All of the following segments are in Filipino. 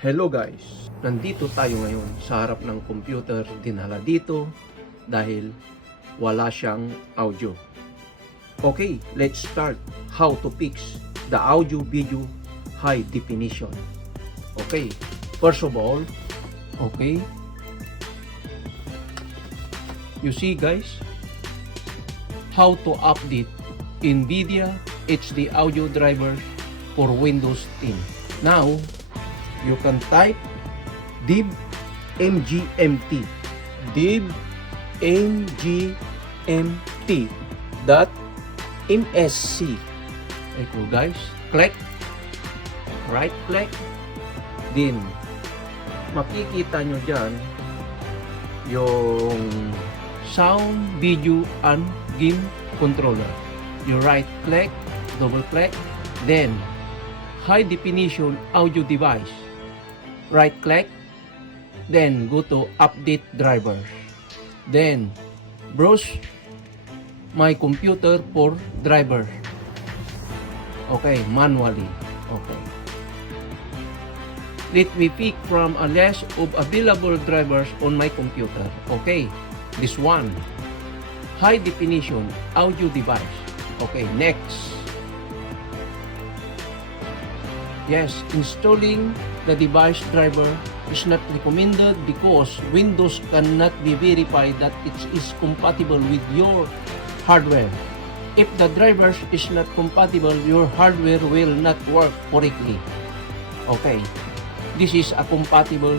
Hello guys! Nandito tayo ngayon sa harap ng computer dinala dito dahil wala siyang audio. Okay, let's start how to fix the audio video high definition. Okay, first of all, okay, you see guys, how to update NVIDIA HD audio driver for Windows 10. Now, you can type div mgmt dot msc. Eko guys, click, right click, then makikita nyo dyan yung sound, video, and game controller. You right click, double click, then high definition audio device. Right click, then go to update drivers, then browse my computer for driver. Okay, manually. Okay, let me pick from a list of available drivers on my computer. Okay, this one, high definition audio device. Okay, next. Yes, installing the device driver is not recommended because Windows cannot be verified that it is compatible with your hardware. If the driver is not compatible, your hardware will not work correctly. Okay, this is a compatible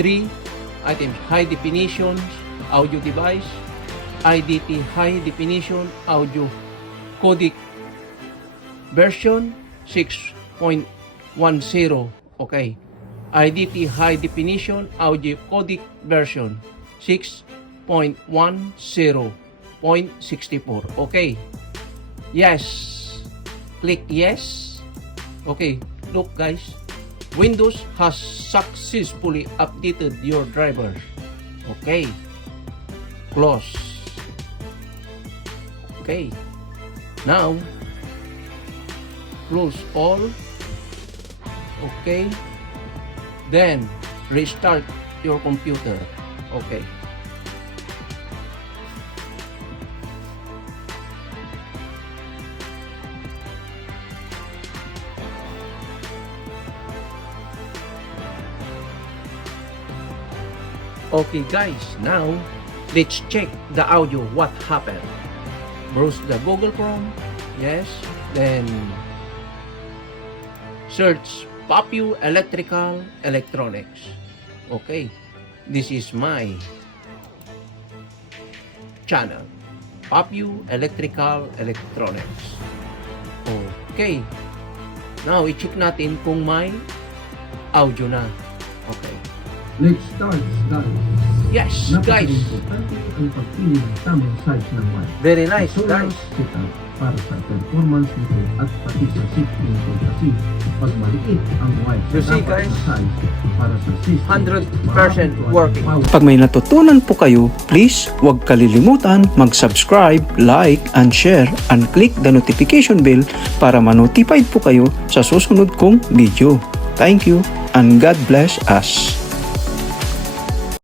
3 items: high definition audio device, IDT high definition audio codec version 6.10. Okay, IDT high definition audio codec version 6.10.64. Okay, yes, click yes. Okay, look guys, Windows has successfully updated your drivers. Okay, close. Okay, now close all. Okay, then restart your computer. Okay, okay guys, now let's check the audio. What happened? Browse the Google Chrome. Yes, then search Papu Electrical Electronics. Okay, this is my channel, Papu Electrical Electronics. Okay, now i-check natin kung may audio na. Okay, Let's start guys. yes guys, Napaka-importante ang pagpili ng tamang size ng wire. very nice Ito guys. ang setup para sa performance nito at pati sa safety nito kasi pag maliit ang wire You see, dapat guys, na size para sa system 100% working. Pag may natutunan po kayo, please huwag kalilimutan mag-subscribe, like, and share, and click the notification bell para ma-notified po kayo sa susunod kong video. Thank you, and God bless us.